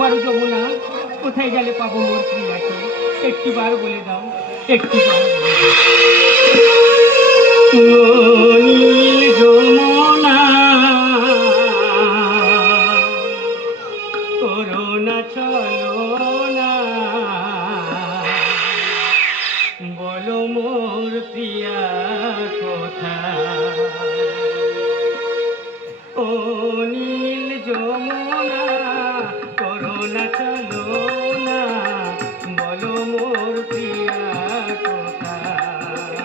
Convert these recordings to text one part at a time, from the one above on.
বারো যমুনা, কোথায় গেলে পাবো মোর প্রিয়াকে? একটিবার বলে দাও, একটিবার বলে দাও। নীল যমুনা করোনা চলো না, বলো মোর প্রিয়া কোথায়? ও নীল যমুনা করোনা চলো না, বলো মোর প্রিয়া কোথায়?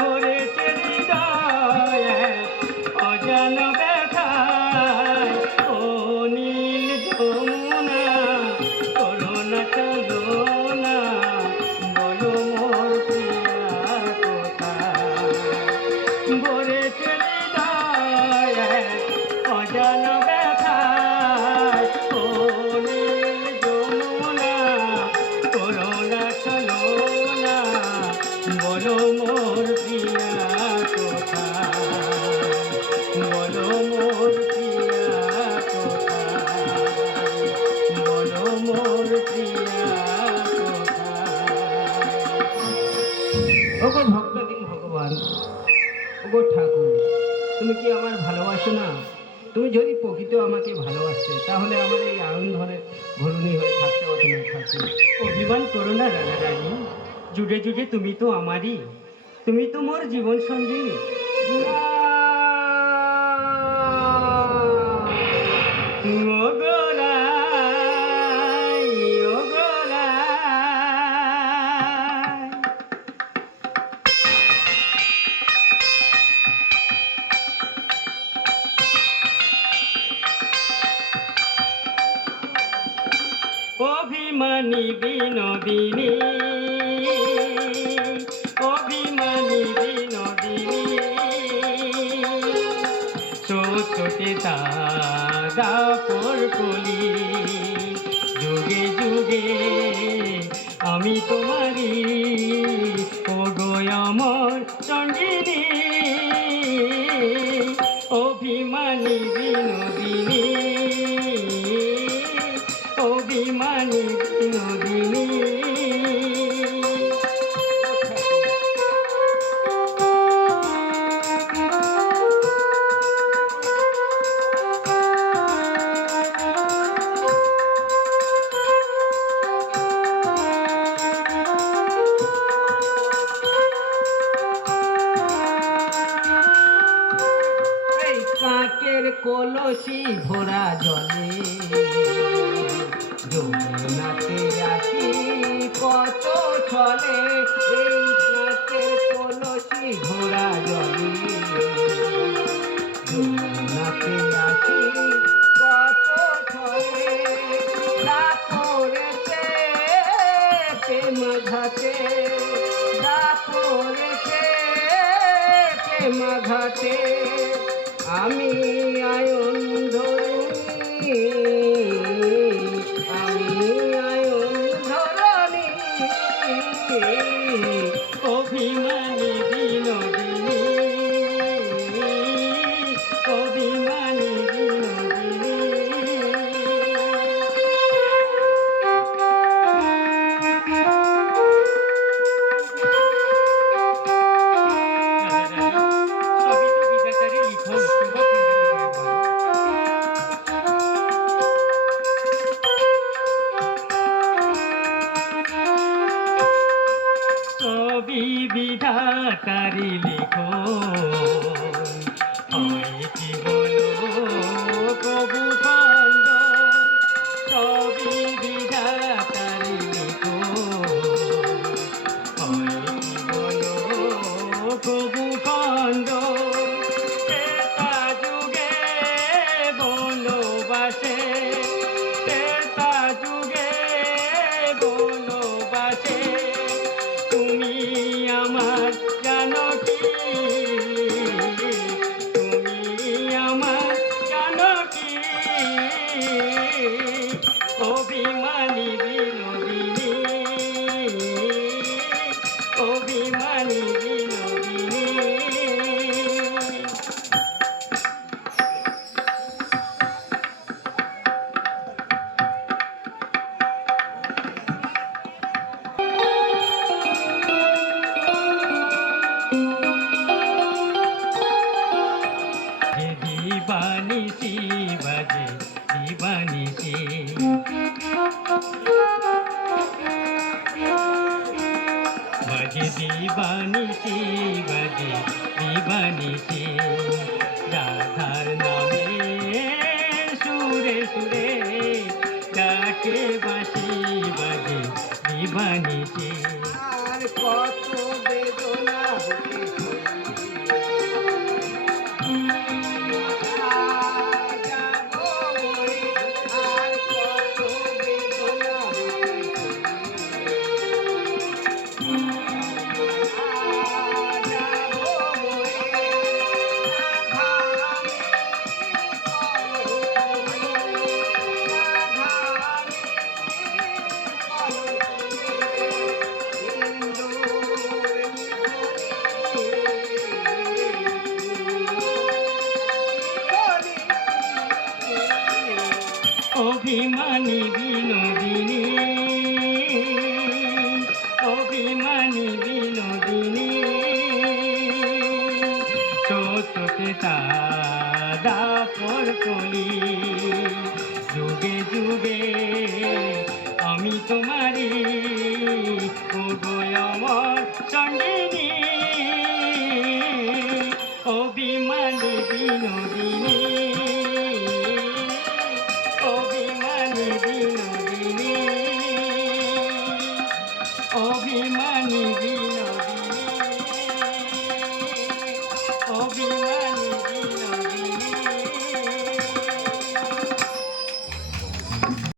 ভরেছে হৃদয় অজান ব্যথায়, ও নীল যমুনা করোনা চলো না, বলো মোর প্রিয়া কোথায়? ভরেছে হৃদয় অজান ব্যথায়, ও নীল যমুনা করোনা চলো না, বলো মোর প্রিয়া কোথায়? বলো মোর প্রিয়া কোথায়? বলো মোর প্রিয়া কোথায়? ওগো ভক্তদিন ভগবান, ওগো ঠাকুর, তুমি কি আমার ভালোবাসো না? তুমি যদি প্রকৃত আমাকে ভালোবাসতে, তাহলে আমার এই আয়ন ধরে ঘরুণী হয়ে থাকতে হতো না। ঠাকুর, অভিমান করো না রাধা রানী, যুগে যুগে তুমি তো আমারই, তুমি তো মোর জীবন সঙ্গিনী। অভিমানী বিনোদিনী, অভিমানী বিনোদিনী, ছোটে দাপর কলি, যুগে যুগে আমি তোমারি, ওগো আমার সঙ্গিনী। অভিমানী বিনোদিনী, অভিমানী বিনোদিনী। কাকের কলসি ভরা জলে, যমুনাতে আসি কত ছলে, এই কাকের কলসি ভরা জলে, যমুনাতে আসি কত ছলে, দাপরেতে প্রেম ঘাটে, দাপরেতে প্রেম ঘাটে, আমি আয়ন ধরুনি, আমি আয়ন ধরনি। অভিমানী বিনোদিনী, অভিমানী বিনোদিনী। সবই বিধাতারি লিখন, হয় কি বলো প্রভু খণ্ড, সবই বিধাতারি লিখন, হয় কি বলো প্রভু খণ্ড। ত্রেতা যুগে বনবাসে, ত্রেতা যুগে বনবাসে, তুমি আমার জানকী দিবানিশি বাজে দিবানিশি বাজে দিবানিশি রাধার নামে সুরে সুরে ডাকে বাঁশি বাজে দিবানিশি আর কত বেদনা হতে যাবো মরে, আর কত বেদনা হতে যাবো মরে, অভিমানী বিনোদিনী অভিমানী বিনোদিনী চোখে দাপর কলি যুগে যুগে আমি তোমারি ওগো আমার সঙ্গিনী অভিমানী বিনোদিনী